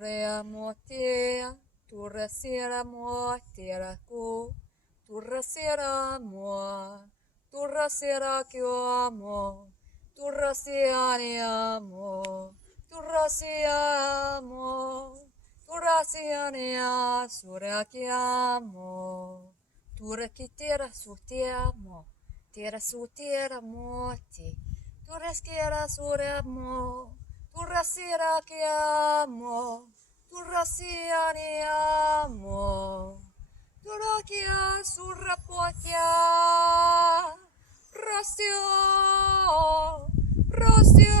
Motea, tu rasera motea ku, tu rasera mo, tu rasera que eu amo, tu rasera amo, tu rasera amo, tu rasera sura que amo, tu rakitera su te amo, tera su tera moti, tu rasera sura amo. Tu rasera che amo, tu rasera amo, tu rakia surrapotia, rasio, rasio,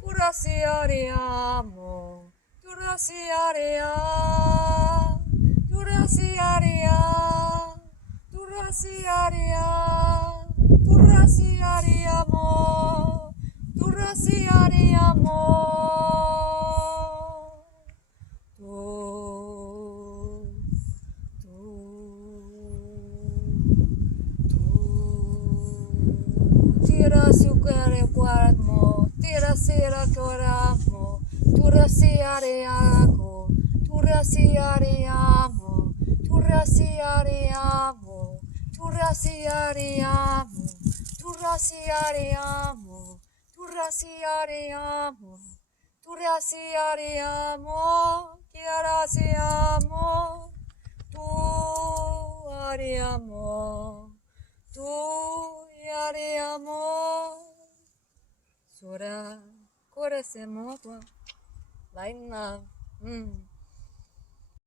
tu rasera amo, tu rasera, tu rasera, tu rasera, tu rasera amo. Tu racia de amor, tira su cuerpo, tira sera coramo, tu racia de ago, tu racia de amo, tu racia de amo, tu racia de amo, tu racia de amo. Tu racia amo, tu racia amo, que amo, tu amo, tu amo, sora, coração, line love,